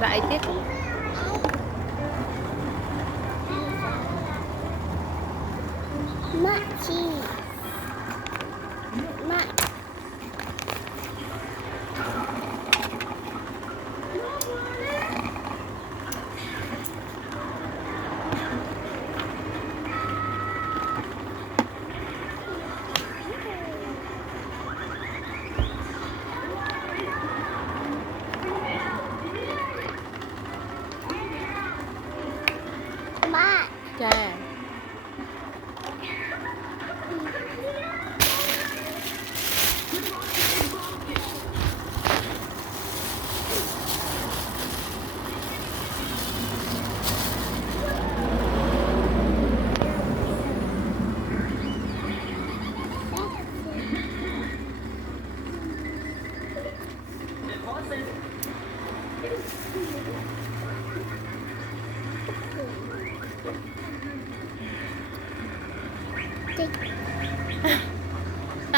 Lại tiếp. Mochi. Chà.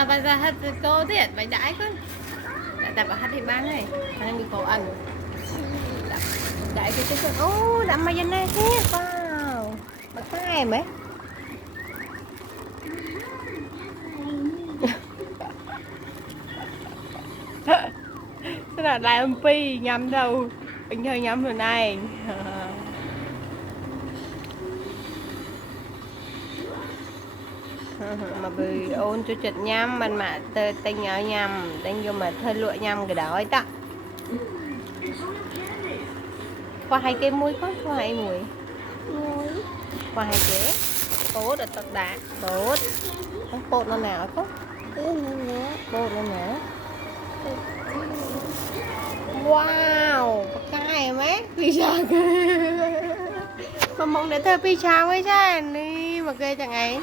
Bà ra hết cô thiệt, bà đãi con. Tại bà hết thì bán này, anh đi cô ăn. Đãi cái con, ô, đậm mà dân này thế, wow. Bà có ai mấy? Thế là lại ông Pi nhầm đâu, anh hơi nhầm rồi này. Mà bị ôn cho chật nhâm mình mà tên nhỏ nhầm tên vô mà thơ lụa nhầm cái đó ấy ta qua hai cái mũi có qua hai mũi qua hai cái tốt là thật đã tốt nó bột nó nào có bột nó nữa wow có cái mấy pizza mà mong để thơ pizza mới ra đi mà cây chẳng ấy